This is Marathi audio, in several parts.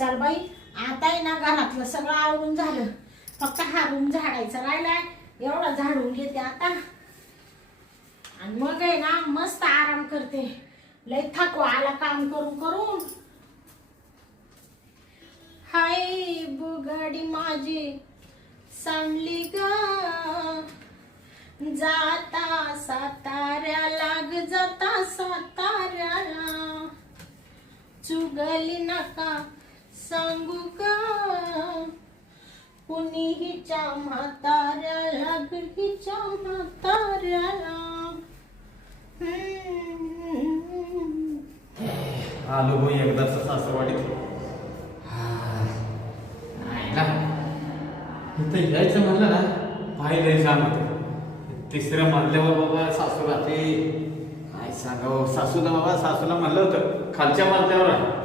चल बाई, आता आहे ना घरातलं सगळं आवरून झालं, फक्त हा रूम झाडायचा राहिलाय. एवढा झाडून घेते आता आणि मग आहे ना मस्त आराम करते. लय थकवा आला काम करून करून. हाय बुगाडी माझी सांडली ग, जाता साताऱ्याला ग, जाता साताऱ्याला. चुगली नका सांगू ग कुणी हिच्या म्हाताऱ्याला ग, हिच्या म्हाताऱ्याला. आलो भाई एकदाच सासरवाडीत. इथं यायचं म्हणलं ना, पाहिलंय छान होतं. तिसऱ्या मजल्यावर बाबा सासू राहते. काय सांगावं सासूला, बाबा सासूला म्हणलं होतं खालच्या मजल्यावर आहे.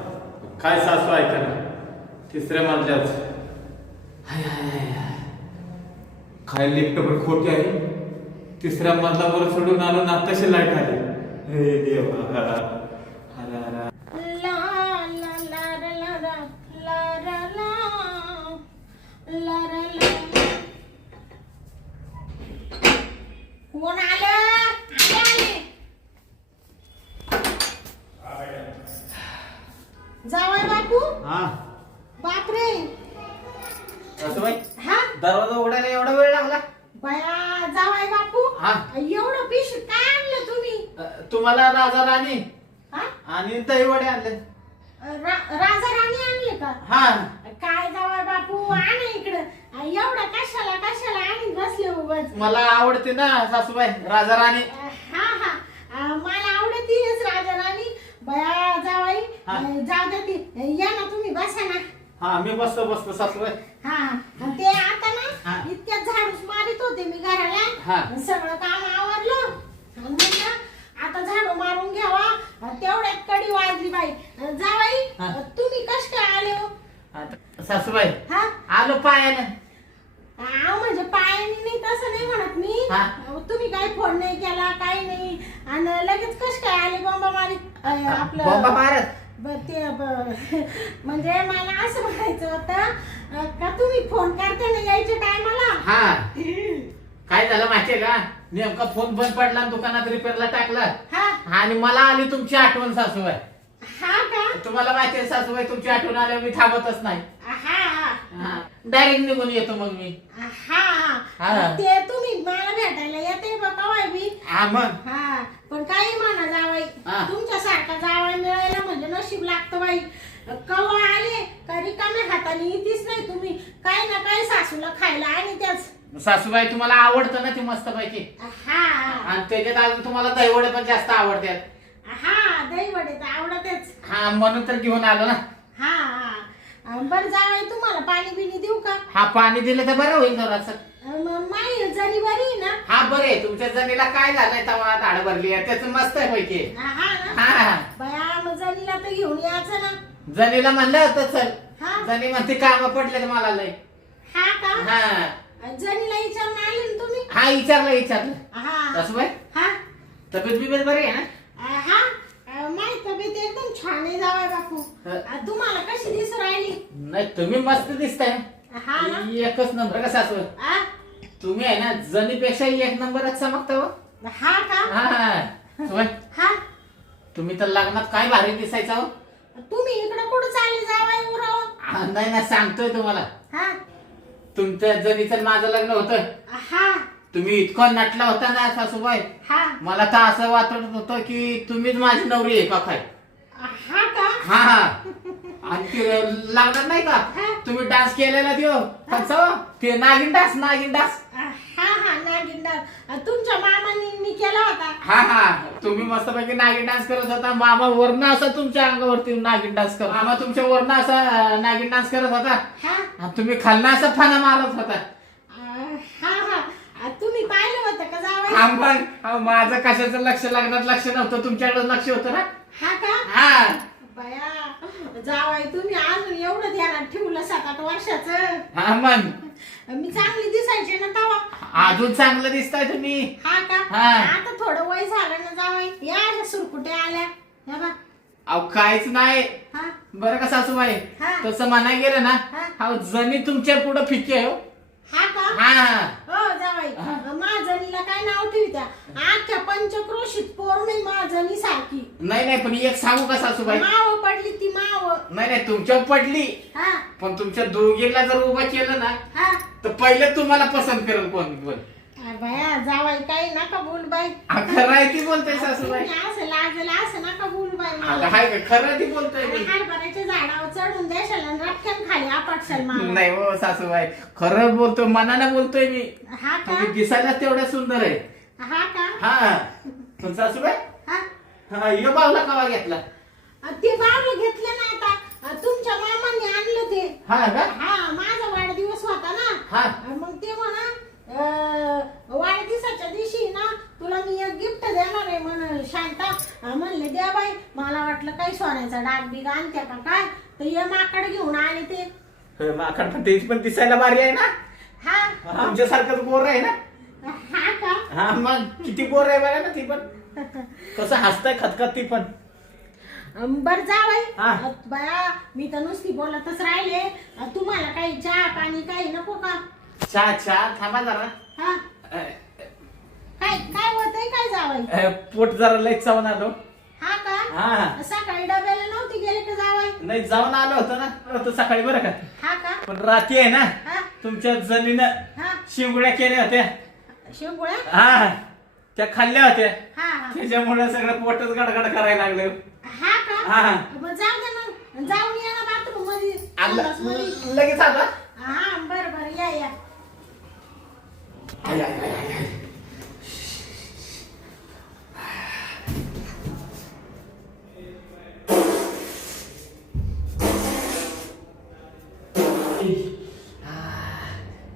काय सासू ऐका ना, तिसऱ्या मजल्यावर. हाय हाय हाय, काय लिफ्टवर खोटी आहे. तिसऱ्या मजल्यावर सोडून आलो ना, तशी लाईट आली. हे देवा. कोण आलं? जावई बापू. हा बापरे. सासूबाई, हा दरवाजा उघडायला एवढा वेळ लागला? बया जावई बापू, हा एवढं पिशवी काय आणलं तुम्ही? तुम्हाला राजा राणी हा? आणि दहीवडे आणले. राजा राणी आणले का? हा काय जावई बापू, आणा इकडं. एवढं कशाला कशाला आणि बसले उगाच. मला आवडते ना सासूबाई राजा राणी. हा हा, मला आवडतीच राजा राणी. बया जावई, जाऊ दे ती. या ना तुम्ही, बसा ना. हा मी बसतो सासूबाई. हा ते आता हा. ना इतक्यात झाडूस मारित होते मी घराला. हा. सगळं काम आवरलं आणि म्हणलं आता झाडू मारून घ्यावा. तेवढ्यात कडी वाजली बाई. जावई, हा. तुम्ही कश काय आले हो? सासूबाई हा, आलो पायानं. म्हणजे पायाने नाही तसं नाही म्हणत मी. हा. तुम्ही काही फोन नाही केला, काही नाही, आणि लगेच कश काय आले बॉम्बा मारीत? बॉम्बा मारत. म्हणजे मला असं म्हणायचं होतं का तुम्ही फोन करते ना यायच्या टायमाला. हा काय झालं माहितीये का, नेमका फोन बंद पडला आणि दुकानात रिपेअरला टाकला. हा आणि मला आली तुमची आठवण सासूबाई. हा का? तुम्हाला माहितीये सासूबाई, तुमची आठवण आल्यावर मी थांबतच नाही. हा हा डायरेक्ट निघून येतो मग मी. हा हा. हा, ते तुम्ही मला भेटायला येते बघा बाई मी. हा मग हा, पण काही म्हणा जावई, हा. तुमच्यासारखा जावई मिळायला म्हणजे नशीब लागतं बाई. कवा आले का रिकाम्या हाताने येतीच नाही तुम्ही. काही ना काही सासूला खायला आणि त्याच. सासूबाई तुम्हाला आवडतं ना ते मस्त पैकी. हा आणि त्याच्यात अजून तुम्हाला दहीवडे पण जास्त आवडतात. हा, दही वडे तर आवडतेच. हा म्हणून तर घेऊन आलो ना. हा हा, बरं जावई तुम्हाला पाणी बिणी देऊ का? हा पाणी दिलं तर बरं होईल जरासं. माई जरी बरी आहे ना? हा बरे, तुमच्या जणीला काय झालंय तवा दाढ भरली आहे त्याच मस्त आहे पैकी. हा ना. हा बया मग जरीला तर घेऊन यायचं ना. जणीला म्हणलं होतं चल, हा. जणी म्हणते काम पडले तर मला लय. हा का? हा जरीला विचारून आले ना तुम्ही? हा विचारलं. हा सासूबाई हा तब्येत बिब्येत बरी आहे ना? हा, माझी तब्येत एकदम छान आहे जावई बापू. तुम्हाला कशी दिसू राहिली? नाही तुम्ही मस्त दिसताय. हा ना. एकच नंबर का सासूबाई, आ? तुम्ही आहे ना जणीपेक्षा एक नंबरच चमकता हो. हा का? हा सासूबाई, हा, तुम्ही तर लग्नात काय भारी दिसायचा हो. तुम्ही इकडे कुठं चालले जावई उराव? नाही ना सांगतोय तुम्हाला, हा तुमच्या जणीचं माझं लग्न होतं. हा तुम्ही इतका नटला होता ना सासूबाई, हा मला तर असं वाटत होतं की तुम्हीच माझी नवरी आहे का काय. हा का? हा आणि ते लागणार नाही का तुम्ही डान्स केलेला ते नागिन डान्स. हा हा, नागिन डान्स तुमच्या मामानी मी केला होता. हा तुम्ही मस्तपैकी नागिन डान्स करत होता. मामा वरनं असा तुमच्या अंगावरती नागिन डान्स करत, मामा तुमच्या वरनं असा नागिन डान्स करत होता. हा आणि तुम्ही खालनं असा फाना मारत होता. हा हा, तुम्ही पाहिलं होतं का जावई? हा मग माझं कशाचं लक्ष लग्नात नव्हतं, तुमच्याकडे लक्ष होतं ना. हा का? हा बया जावई, तुम्ही अजून एवढं ध्यानात ठेवलं 7-8 वर्षाचं. हा मग मी चांगली दिसायची ना तवा. अजून चांगलं दिसताय तुम्ही. हा का? हा. आता थोडं वय झालं ना जावई, या अशा सुरकुट्या आल्या. हे बघ. अहो काहीच नाही, हा बरं का सासूबाई हा. तसं म्हणाय गेलं ना हा. हा जणी तुमच्या पुढं फिक्की आहे हो. हा का हा हो जावाई माझणीला काय नाव ठेवत्या आजच्या पंचक्रोशीत पोर नाही माझणी सारखी नाही नाही पण एक सांगू का सासूबाई माव पडली ती माव नाही नाही तुमच्या पडली हा पण तुमच्या दोघींना जर उभा केलं ना हा तर पहिले तुम्हाला पसंत करेल कोण कोण बाया जावाई काही नका बोल बाई खरं आहे ती बोलतोय सासूबाई तुम्ही असं लाजलं असं नका बोल बाई आता मला हाय का खरं ती बोलतोय मी हरभऱ्याच्या झाडावर चढून देशाल आणि रटक्यान खाली आपटशाल मला नाही हो सासूबाई खरं बोलतोय मनाने बोलतोय मी हा का म्हणजे दिसायला तेवढ्या सुंदर आहे हा का हा पण सासूबाई हा हा यो बावला कवा घेतला ते बावलं घेतलं ना आता तुमच्या मामांनी आणलं ते हा का हा माझा वाढदिवस होता ना हा मग ते म्हणा वाढदिवसाच्या दिवशी ना तुला मी एक गिफ्ट देणार आहे म्हण शांता म्हणले द्या बाई मला वाटलं काही सोन्याचा डाग बिग आणत्या का काय तर ये माकड घेऊन आले ते माकड पण तेच पण दिसायला भारी आहे ना हा तुमच्यासारखंच गोर आहे ना हा का हा मग किती गोर आहे बघा ना ती पण कसं हसताय खतखत ती पण बर जावाई हा. बाया मी तर नुसती बोलतच राहिले तुम्हाला काही चहा पाणी काही नको का चहा चहा थांबा जरा हा काय काय होतंय काय जावाई पोट जरा लई चावून आलो हा का हा सकाळी डब्याला नव्हती गेले का जावाई नाही जाऊन आलो होतो ना होतो सकाळी बरं का हा का पण रात्री आहे ना हा तुमच्या जणीनं हा शिंगुड्या केल्या होत्या शेंगुळ्या हा त्या खाल्ल्या होत्या हा हा त्याच्यामुळे सगळं पोटच गडगड करायला लागलं हा का हा. मग जाऊ दे मग जाऊन या ना बाथरूम मध्ये संडास मध्ये. लगेच आता हा बर बर या या I, I, I, I, I.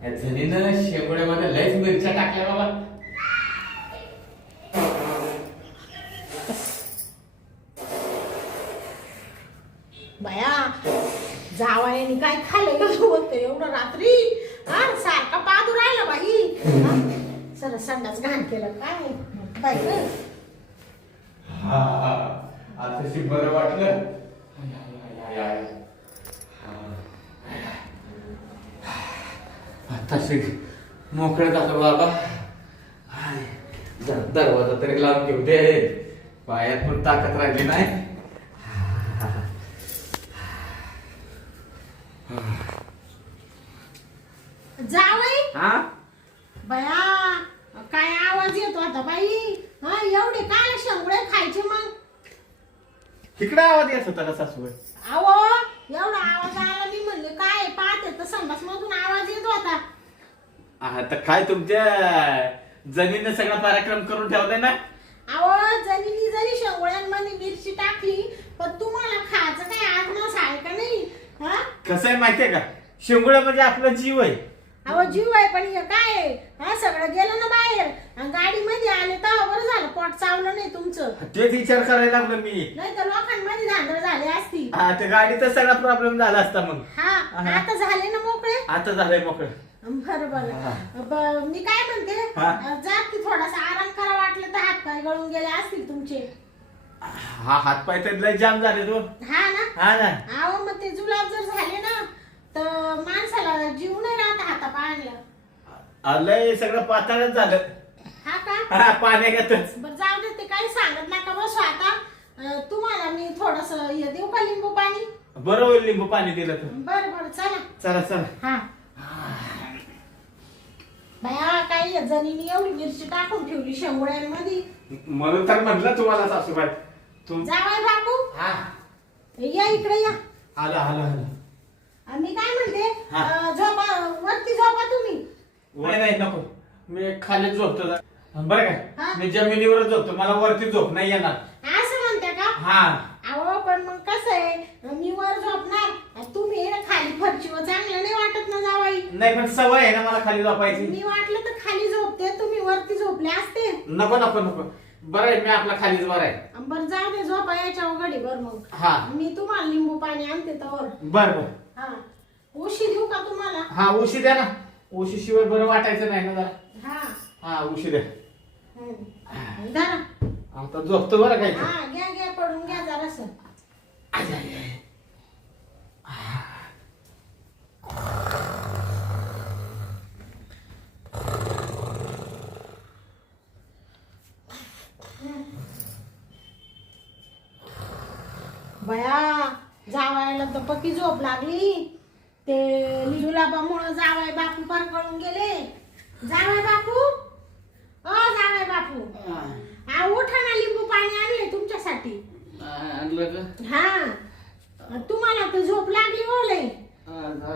या झणीनं शेंगोड्यामध्ये लयच मिरच्या टाकल्या बाबा बाया जावायनी काय खाल्लं होतं एवढं रात्री हा सारखा पादू राहिला बाई हा? सर संडास घाण केलं काय बाई गं. हा आता बरं वाटलं आय, आय, आय, आय. आताशी मोकळं झालं बाबा हाय, दरवाजा तरी लावून घेऊ दे पायात पण ताकद राहिली नाही जावई हा बया काय आवाज येतो आता बाई हा एवढे काय शेंगुळे खायचे मग तिकडे आवाज येत होता का सासूबाई अहो एवढा आवाज आला मी म्हणले काय पाहते तर संडास मधून आवाज येत होता आता काय तुमच्या जमीन सगळा पराक्रम करून ठेवलाय ना अहो जमिनी जरी शेंगुळ्यांमध्ये मिरची टाकली पण तुम्हाला खायचं काय आत्मास आहे का नाही हा कसं आहे माहितीये का शेंगुळा म्हणजे आपला जीव आहे अहो जीव आहे पण हे काय आहे? हा सगळं गेलं ना बाहेर गाडी मध्ये आले तर बरं झालं पोट चावलं नाही तुमचं तेच विचार करायला लागलो मी नाही तर लोकांमध्ये धांदळ झाले असती हा त्या गाडीचा सगळा प्रॉब्लेम झाला असता मग हा आता झाले ना मोकळे आता झालंय मोकळं बरोबर मी काय म्हणते हा. जा की थोडासा आराम करा वाटलं तर हात पाय गळून गेले असतील तुमचे हा हातपाय तर लय जाम झाले तो हा ना हा ना अहो मग ते जुलाब जर झाले ना तर माणसाला जीव नाही राहत हाता पायाला लय सगळं पाताळच झालं हा का हा पाण्यागतच बरं जाऊ दे ते काही सांगत नका बसू आता तुम्हाला मी थोडस हे देऊ का लिंबू पाणी बरोबर लिंबू पाणी दिलं तर बरं बरं चला चला चला हा बाया काही जणीने एवढी मिरची टाकून ठेवली शेंगुळ्यांमध्ये म्हणून तर म्हटलं तुम्हाला सासूबाई तुम जावाय बापू हा या इकडे या आला आला आला मी काय म्हणते हा. झोपा वरती झोपा तुम्ही नाही नाही नको मी खाली झोपतो बरं हा. का मी जमिनीवरच झोपतो मला वरती झोप नाही येणार असं म्हणते का हा अहो पण मग कसं आहे मी वर झोपणार तुम्ही हे खाली फरशीवर चांगलं नाही वाटत ना जावाई नाही पण सवय आहे ना मला खाली झोपायची मी वाटलं तर खाली झोपते तुम्ही वरती झोपले असते नको नको नको बरं आहे मी आपला खालीच बरं आहे बरं जाऊ दे झोपा याच्या उघडी बर मग हा मी तुम्हाला लिंबू पाणी आणते तर बर बर हा उशी देऊ का तुम्हाला हा उशी द्या ना उशी शिवाय बरं वाटायचं नाही ना जरा हा हा उशी द्या धरा आता झोपतो बरं काय हा घ्या घ्या पडून घ्या जरासं बया जावायला तर पक्की झोप लागली. ते जुलाबामुळं जावाय बापू पार कळून गेले. जावाय बापू, ओ जावाय बापू, उठा ना, लिंबू पाणी आणले तुमच्यासाठी. आणलं का? हा, तुम्हाला तर झोप लागली हो लय.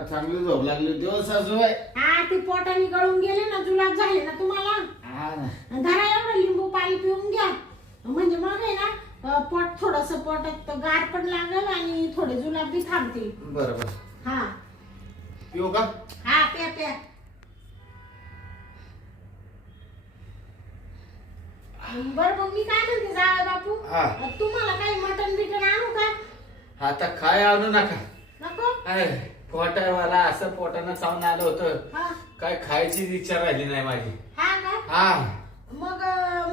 चांगली झोप लागली दिवस सासूबाई. हा, ते पोटाने गळून गेले ना, जुलाब झाले ना तुम्हाला. धरा एवढं लिंबू पाणी पिऊन घ्या, म्हणजे मग आहे ना पोट थोडस पोटात गार पण लागल आणि थोडे जुलाब बी थांबतील. बरोबर. हा पिऊ का? हा, प्या प्या. बरं मग मी काय म्हणते जावई बापू, तुम्हाला काही मटण बिटन आणू का? आता काय आणू नका. नको? पोटावाला असं पोटानं चावून आलं होतं, काय खायची इच्छा राहिली नाही माझी. हा का? हा. मग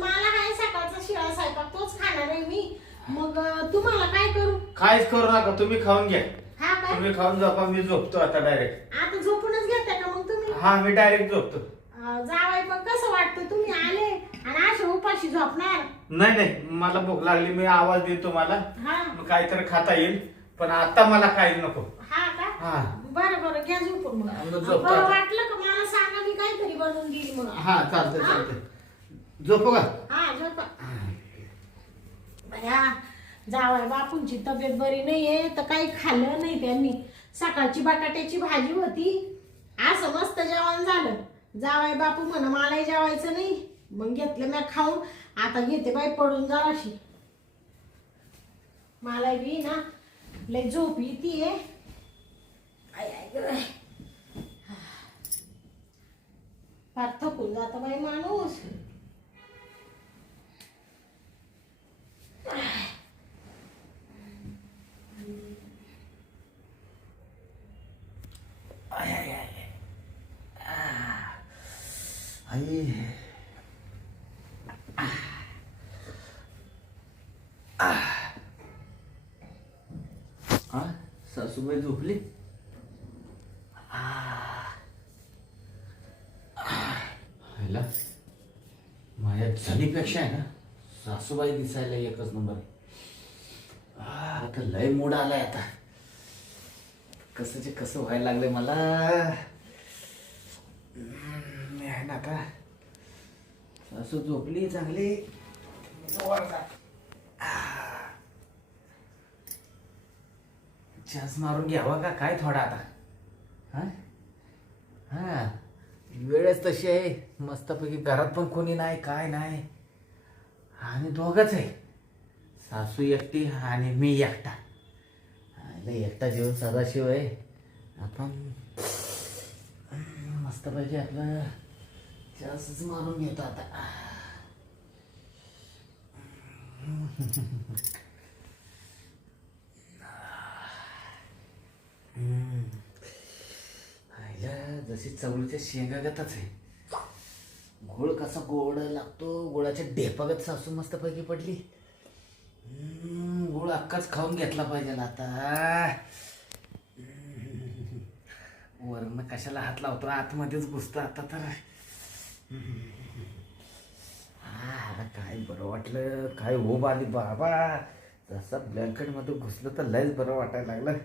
मला हाय सकाळचा शिळा स्वयंपाक तोच खाणार आहे मी. मग तुम्हाला काय करू? काहीच करू नका, तुम्ही खाऊन घ्या. हा का? तुम्ही खाऊन झोपा, मी झोपतो आता डायरेक्ट. आता झोपूनच घेता का मग तुम्ही? हा, मी डायरेक्ट झोपतो. जावाई पण कसं वाटतं तुम्ही आले आणि अशा उपाशी झोपणार? नाही नाही, मला भूक लागली, मी आवाज देतो तुम्हाला, हा. मग काहीतरी खाता येईल, पण आता मला काहीच नको. हा का? हा. बरं बरं, घ्या झोपून मग. झोपतो बरं आता. वाटलं का मला सांगा, मी काहीतरी बनवून देईल मग. हा, चालतंय चालतंय. झोपू का? हा झोपा. बया जावाय बापूंची तब्येत बरी नाहीये तर काही खाल्लं नाही त्यांनी. सकाळची बटाट्याची भाजी होती, असं मस्त जेवण झालं. जावाय बापू म्हणा मलाही जेवायचं नाही, मग घेतलं मी खाऊन. आता घेते बाई पडून जराशी, मला बी ना लय झोप येतीये. फार थकून जात बाई माणूस. सासूबाई झोपली. माझ्या झणीपेक्षा आहे ना सासूबाई दिसायला एकच नंबर. आता लय मूड आलाय. आता कसं कसं व्हायला लागलंय मला. आहे ना आता सासू झोपली चांगली. चान्स मारून घ्यावा का काय थोडा आता. हा हा, वेळच तशी आहे. मस्तपैकी घरात पण कोणी नाही, काय नाही, आणि दोघच आहे, सासू एकटी आणि मी एकटा. एकटा जेवण सदाशिव आहे. आपण मस्तपैकी आपलं चान्सच मारून घेतो आता. जशी चवळीच्या शेंगागतच आहे. गोळ कसा गोड लागतो, गोळाच्या ढेपागत सासू मस्तपैकी पडली. गोळ अक्काच खाऊन घेतला पाहिजे आता. वरण कशाला हात लावतो, आतमध्येच घुसतो आता तर. काय बरं वाटलं, काय ओब आली बाबा. जसं ब्लँकेट मध्ये घुसलं तर लयच बरं वाटायला लागलं.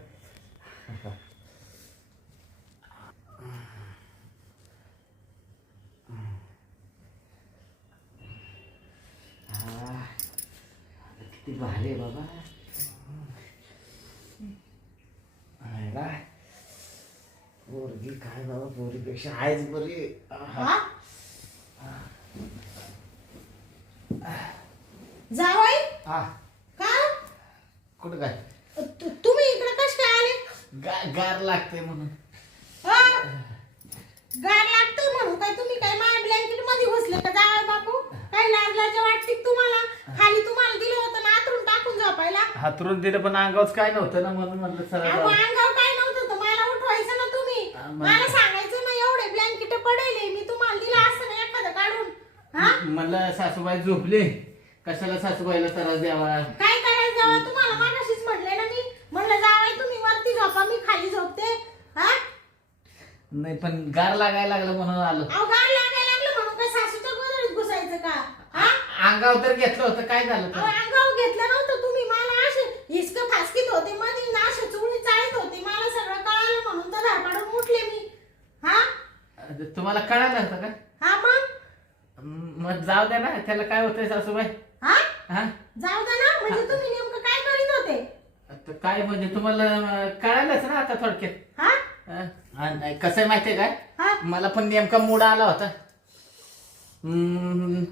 किती भारी आहे बाबा. पोरगी काय बाबा, पोरीपेक्षा आहेच बरी. जावाई हा, का? कुठं काय? तुम्ही इकडे कसे काय आले? गार लागते म्हणून. गार लागतं म्हणून काय तुम्ही काय माझ्या ब्लँकेट मध्ये घुसले का जावाई बापू? काय लाजलाच्या वाटते तुम्हाला? खाली तुम्हाला दिलं होतं ना आतरून टाकून झोपायला. हातरून दिलं पण अंगावच काय नव्हतं ना, म्हणून म्हणलं चला. अंगावर काय नव्हतं तर मला उठवायचं ना तुम्ही. मला सांगायचं ना एवढे ब्लँकेट पडेले, मी तुम्हाला दिलं असतं ना एखादं काढून. म्हणलं सासूबाई झोपले, कशाला सासूबाईला त्रास द्यावा. काय करायचं जावा, तुम्हाला मागाशीच म्हटले ना मी. म्हणलं जावाई तुम्ही वरती झोपा, मी खाली झोपते. नाही पण गार लागायला लागलं म्हणून आलो. गार लागायला लागलं म्हणून काय सासूच्या गोदरीत घुसायचं का? अंगावर तर घेतलं होतं, काय झालं? अंगावर घेतलं नव्हतं तुम्ही. मला असे हिसक फासकीत होते मध्ये नाश चुळी चाळीत होते मला सगळं कळालं म्हणून तर धापाडून उठले मी. हा तुम्हाला कळालं होतं का? हा मग जाऊ द्या ना, त्याला काय होतंय सासूबाई. हा हा जाऊ दे ना. म्हणजे तुम्ही नेमकं काय करीत होते? काय म्हणजे तुम्हाला कळालंच ना आता थोडक्यात. हा कसं आहे माहितीये हा. काय, मला पण नेमका मूड आला होता.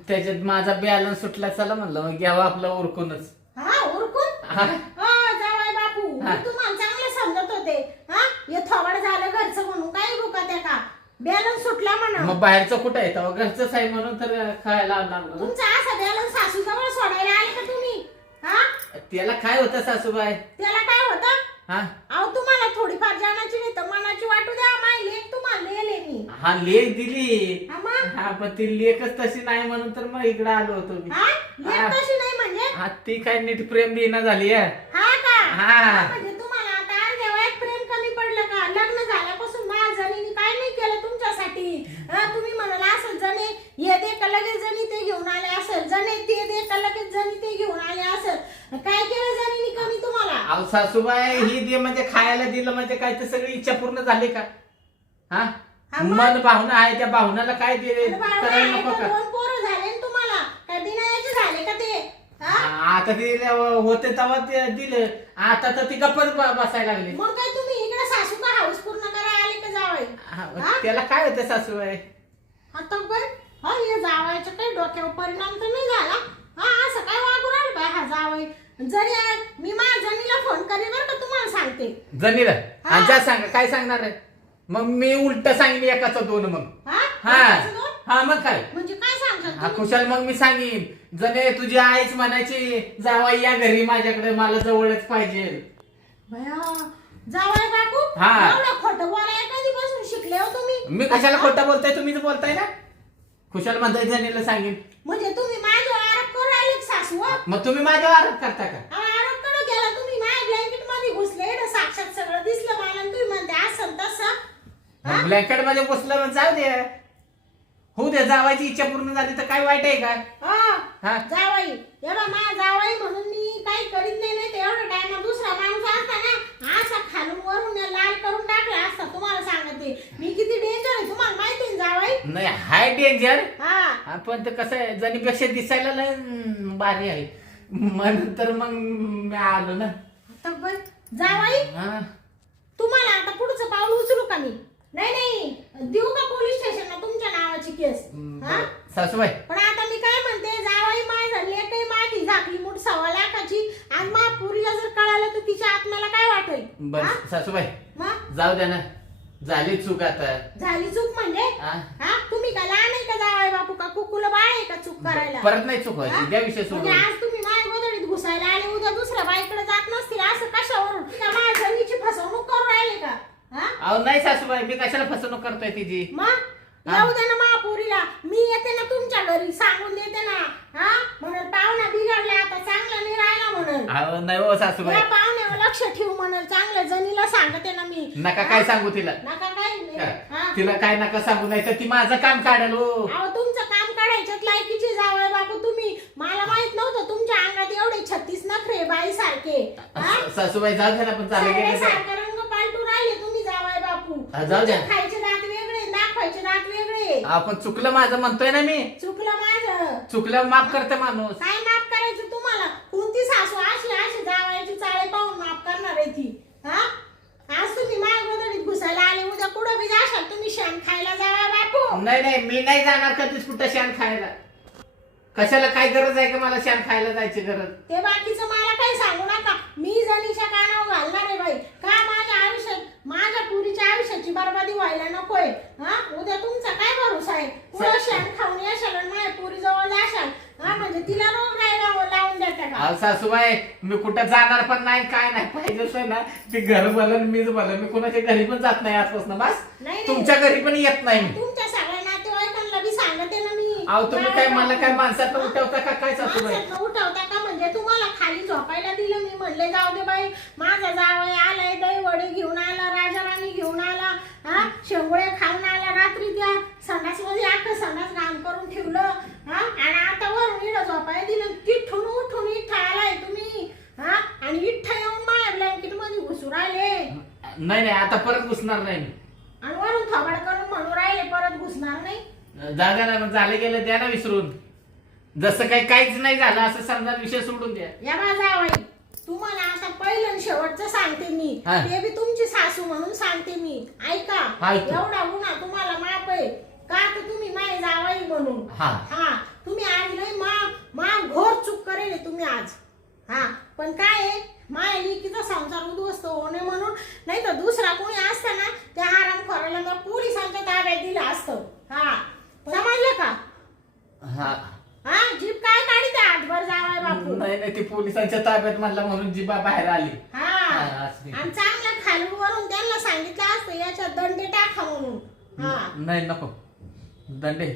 त्याच्यात माझा बॅलन्स सुटला, चला म्हणलं मग घ्यावं आपलं उरकूनच. हा उरकून हा. जावाय बापू हा. मी तुम्हाला चांगलं समजत होते. हा हे थोबड झालं घरचं म्हणून काही रुका त्या का बॅलन्स सुटला म्हणा. मग बाहेरचं कुठं आहे तेव्हा, घरचंच आहे म्हणून तर खायला लागलो. तुमचा असा बॅलन्स सासूजवळ सोडायला आले का तुम्ही? हा त्याला काय होतं सासूबाई? त्याला काय होतं? हा अहो तुम्हाला थोडीफार जाण्याची नाही तर मनाची वाटू द्या. माय लेख तुम्हाला लिहिले मी. हा लेख दिली. हा मग? हा पण ती लेखच तशी नाही म्हणून तर मग इकडे आलो होतो मी. हा लेख तशी नाही म्हणजे? हा ती काय नीट प्रेम देना झाली आहे. हा का? हा. म्हणजे तुम्हाला आता अर्ध्या वयात प्रेम कमी पडलं का? लग्न झाल्यापासून माझ्या जणीने काय नाही केलं तुमच्यासाठी? तुम्ही म्हणाला असेल जणे हे दे का लगेच जणी ते घेऊन आले असेल, जणे ते दे का लगेच जणी ते घेऊन आले असेल. काय केलं जणीने कमी तुम्हाला? अहो सासूबाई ही दे म्हणजे खायला दिलं म्हणजे काय, तर सगळी इच्छा पूर्ण झाली का? हा मन भावना आहे, त्या भावनाला काय दे करायला नको का? दोन पोरं झाले ना तुम्हाला, काय बिनायाचे झाले का ते? आता ते होते तेव्हा ते दिलं, आता तर ती गप्पच बसायला लागली. मग काय तुम्ही इकडे सासू का हाऊस पूर्ण करायला आले का जावई? त्याला काय होतं सासूबाई? आता पण हे जावायचं काही डोक्यावर परिणाम तर नाही झाला? असं काय वागू राहिलं बाय हा जावई? जरी मी माझ्या जणीला फोन करेन बरं का, तुम्हाला सांगते. जनीला ज्या सांगा काय सांगणार आहे मग, मी उलट सांगली एकाचं दोन मग. हा मग काय म्हणजे काय सांगता? हा खुशाल मग मी सांगीन जणे तुझी आईच म्हणायची जावाई या घरी माझ्याकडे, मला जवळच पाहिजे. जावाय बापू एवढं खोटं बोलायला कधीपासून शिकले हो तुम्ही? मी कशाला खोटं बोलताय, तुम्हीच बोलताय ना. खुशाल म्हणताय जणीला सांगेन. म्हणजे तुम्ही माझ्यावर आरोप करू राहिले सासू? मग तुम्ही माझ्यावर आरोप करता का? आरोप कडे केला तुम्ही. माझ्या ब्लँकेट मध्ये घुसले, साक्षात सगळं दिसलं मला आणि तुम्ही म्हणते असं तसं. ब्लँकेट मध्ये बसलं जाऊ दे, होऊ दे. जावायची इच्छा पूर्ण झाली तर काय वाईट आहे का? जावाई एवढा माझा जावाई म्हणून मी काही करीत नाही तर एवढा टाइम दुसरा माणूस असता ना असा खालून वरून लाल करून टाकला असता. तुम्हाला सांगते मी किती डेंजर आहे तुम्हाला माहिती आहे जावाई? नाही हाय डेंजर. हा पण ते कसं आहे जणीपेक्षा दिसायला लय भारी आहे म्हणून तर मग मी आलो ना. जावाई तुम्हाला आता पुढचं पाऊल उचलू का मी? नाही देऊ का पोलीस स्टेशनला तुमच्या नावाची केस? सासूबाई पण आता मी काय म्हणते, जावाई माय झाली काही माझी झाकली मूठ 1.25 लाखाची आणि महापुरीला जर कळालं तर तिच्या आत्म्याला काय वाटेल? बर सासूबाई जाऊ द्या ना, झाली चूक आता. झाली चूक म्हणजे? तुम्ही का लहान आहे का जावाई बापू? का कुकुला बाळ आहे का चूक करायला? परत नाही चूक व्हायची, द्या विषय सोडून. आज तुम्ही माझ्या गोदडीत घुसायला आणि उद्या दुसऱ्या बाईकडे जात नसतील असं कशावरून? का माझ्या जणीची फसवणूक करू राहिले का? अहो नाही सासूबाई, मी कशाला फसवणूक करतोय तिची? मग येऊ दे ना महापुरीला, मी येते ना तुमच्या घरी, सांगून देते ना. म्हणून पाहुणा बिघडला आता चांगला नाही राहिला म्हणून. अहो नाही हो सासूबाई, पाहुण्यावर लक्ष ठेवू म्हणून चांगल्या जणीला सांगते ना मी. नका काय सांगू तिला. नका काय तिला काय नका सांगू, नाही तर ती माझं काम काढेल. अहो तुमचं काम काढायच्यात लायकीचे जावळ बापू तुम्ही. मला माहित नव्हतं तुमच्या अंगात एवढे 36 नखरे बाई सारखे. सासूबाई जाऊ द्या ना, पण चालू सारखं रंग पालटू राहिले तुम्ही जावळ बापू. जाऊ द्या. खायचे दात वेगळे, दाखवायचे दात वेगळे. आपण चुकलं माझं म्हणतोय ना मी. चुकलं माझं. चुकलं माफ करते माणूस. काय माफ करायचं तुम्हाला? कोणती सासू अशी जावायची चाळे पाहून माफ करणार आहे ती? आज तुम्ही माझ्या गोदडीत घुसायला आले, उद्या कुठं बी जाशाल तुम्ही शान खायला जावा बापू. नाही मी नाही जाणार कधीच कुठं शान खायला. कशाला काय गरज आहे का मला शान खायला जायची गरज? ते बाकीचं मला काही सांगू नका. मी जणीच्या कानावर घालणार आहे बाई. का माझ्या आयुष्यात, माझ्या पुरीच्या आयुष्याची बरबादी व्हायला नकोय. उद्या तुमचा काय भरोसा आहे? कुठं शान खाऊन येशाल आणि माझ्या पुरी जवळ जाशाल म्हणजे तिला रोग लावून देता का? सासूबाई मी कुठं जाणार पण नाही, काय नाही. पाहिजे ना ती घर भलं मीच भलं, मी कोणाच्या घरी पण जात नाही आजपासून. बस तुमच्या घरी पण येत नाही. तुमच्या सगळ्या नातेवाईकांना बी सांगते ना मी. अहो तुम्ही काय मला काय माणसात उठवता का काय सासूबाई? उठवता का म्हणजे तुम्हाला खाली झोपायला दिलं मी. म्हणले जाऊ दे बाई, माझा जावई आलाय, दही वडे घेऊन आला, राजाराणी घेऊन आला, शेंगोळे खाऊन आला, रात्री त्या संडास मध्ये अख्खं संडास घाण करून ठेवलं आणि आता वरून इडं झोपायला दिलं. तिथून उठून इठ्ठा आलाय तुम्ही आणि इठ्ठा नाही नाही आता परत घुसणार नाही मी. आणि वरून थोबाड करून म्हणून राहिले परत घुसणार नाही. जागा ना, मग झालं गेलं द्या ना विसरून. जसं काही काहीच नाही झालं असं समजा, विषय सोडून द्या. या माझा आवई, तुम्हाला आता पहिलं आणि शेवटचं सांगते मी, हा. ते बी तुमची सासू म्हणून सांगते मी. ऐका, ऐकतो. एवढा गुन्हा तुम्हाला माफ आहे का तर तुम्ही माय जावाई म्हणून. हा. हा तुम्ही आज नाही मा घोर चूक करेल तुम्ही आज. हा पण काय आहे, माय लिकीचा संसार उद्ध्वस्त होणे म्हणून, नाही तर दुसरा कोणी असता ना त्या आरामखोराला मी पोलिसांच्या ताब्यात दिलं असतं. हा समजलं का? हा हा जीप काय काढी त्या आठभर जावाय बापू. नाही नाही, ते पोलिसांच्या ताब्यात म्हणला म्हणून जिबा बाहेर आली. हा असं नाही. आणि चांगला खालून वरून त्यांना सांगितलं असतं याच्यात दंडे टाका म्हणून. हा नाही नको दंडे.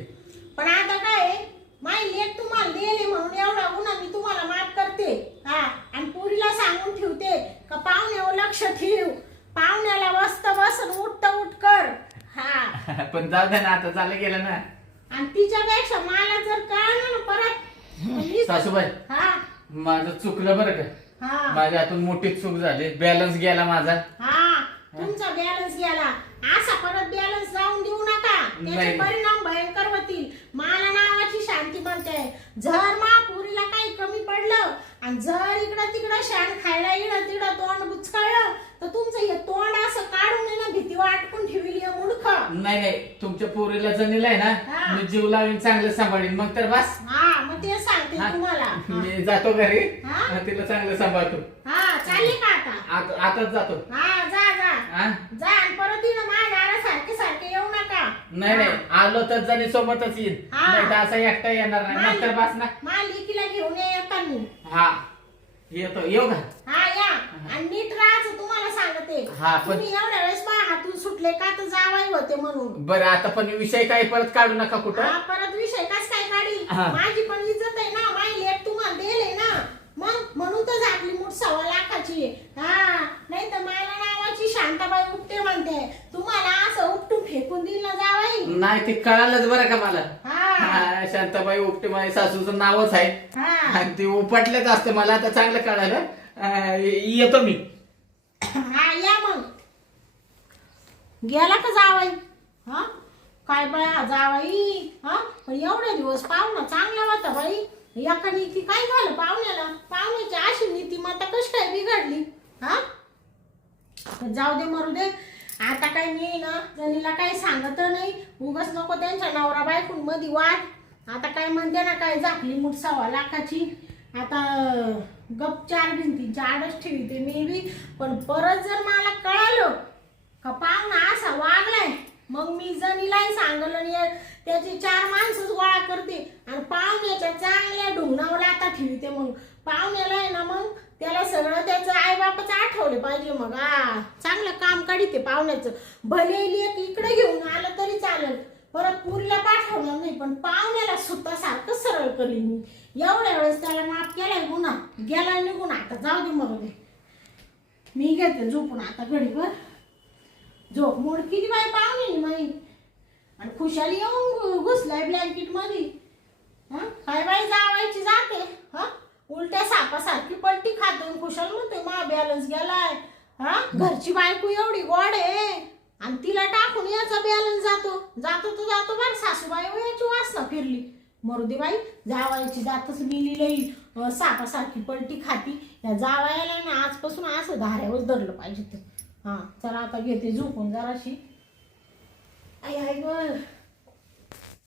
पण आता काय माय लेख तुम्हाला दिले म्हणून एवढा गुन्हा मी तुम्हाला माफ करते. हा आणि पुरीला सांगून ठेवते का पाहुण्यावर लक्ष ठेव, पाहुण्याला बसत बसन उठत उठ कर. हा पण जाऊ दे ना, आता झालं गेलं ना. आणि तिच्यापेक्षा मला जर कळलं ना परत मी- सासूबाई हा माझं चुकलं बरं का. हा माझ्या हातून मोठी चूक झाली, बॅलन्स गेला माझा. हा तुमचा बॅलन्स गेला. असा परत बॅलन्स जाऊन देऊ नका, त्याचे नाही. परिणाम भयंकर होतील. मला नावाची शांती म्हणते. जर महापुरीला काही कमी पडलं आणि जर इकडं तिकडं शान खायला इकडं तिकडं तोंड बुचकळलं तर तुमचं हे तोंड असं काढून आहे ना भीती वाटकून ठेवली मूर्ख. नाही नाही, तुमच्या पोरीला जणीला आहे हा. ना, मी जीव लावीन, चांगलं सांभाळीन, मग तर बस. हा मग ते सांगते हा. तुम्हाला. हा. मी जातो घरी, हा. तिला चांगलं सांभाळतो. हा चालले का आता? आताच जातो. हा जा जा हा? जा आणि परत येणं माझ्या सारखे सारखे येऊ नका. नाही नाही, आलो तर जणी सोबतच येईन, हा. नाही तर असं एकटा येणार नाही, मग तर बस ना. माझ्या लेकीला घेऊन येताना. हा येतो, येऊ का? हा या आणि नीट राहायचं तुम्हाला सांगते. हा, पण- तुम्ही एवढ्या वेळेस माझ्या हातून सुटले का तर जावाई होते म्हणून. बरं आता पण विषय काही परत काढू नका कुठं. हा परत विषय कस काय काढी? हा. माझी पण इज्जत आहे ना, माझी लेट तुम्हाला दिले ना, मग म्हणून तर आपली मूठ 1.25 लाखाची. हा नाही तर मला नावाची शांताबाई उपटे म्हणते. तुम्हाला असं उपटून फेकून दिल ना जावाई. नाही ते कळालंच बरं का मला. हा हा, शांताबाई उपटे माझ्या सासूचं नावच आहे. हा आणि ते उपटलेच असते, मला आता चांगलं कळालं. येतो मी. हा या मग. गेला का जावाई? हा काय बाया जावाई. हा पण एवढे दिवस पाहुणा चांगला होता बाई. एका नीती काय झालं पाहुण्याला? पाहुण्याची अशी नीतिमत्ता कशी काय बिघडली? हा तर जाऊ दे मरू दे. आता काय मी ना जणीला काही सांगत नाही, उगाच नको त्यांच्या नवरा बायकून मध्ये वाद. आता काय म्हणते ना काय झाकली मूठ 1.25 लाखाची. आता गप 4 भिंतींच्या आडच ठेवते मी बी. पण परत जर मला कळालं का पाहुणा असा वागलाय, मग मी जणीलाही सांगल आणि त्याची 4 माणसंच गोळा करते आणि पाहुण्याच्या चांगल्या ढुंगणावर आता ठेवते. मग पाहुण्याला आहे ना, मग त्याला सगळं त्याचं आईबापाचं आठवले पाहिजे. मग चांगलं काम काढते पाहुण्याचं. भले लेक इकडे घेऊन आलं तरी चालेल, परत पुरीला पाठवणार नाही, पण पाहुण्याला सुतासारखं सरळ करीन मी. एवढ्या वेळेस त्याला माफ केलाय गुन्हा, गेला निघून. आता जाऊ दे मरू दे. मी घेते झोपून आता घडीभर. झोप मोडकीली बाई पाहुणे माई. आणि खुशाली येऊन घुसलाय ब्लँकेट मध्ये. हा काय बाई जावायची जाते. हा उलट्या सापासारखी पलटी खातो. खुशाल म्हणते मा बॅलन्स गेलाय. हा घरची बायको एवढी गोड आहे आणि तिला टाकून याचा बॅलन्स जातो जातो तो जातो. बरं सासूबाई याची वासना फिरली. मरू दे बाई, जावायची जातच मिली लई सापासारखी पलटी खाती. या जावायला ना आजपासून असं धाऱ्यावर धरलं पाहिजे. तर हा चला आता घेते झोपून जराशी. आई आई ग.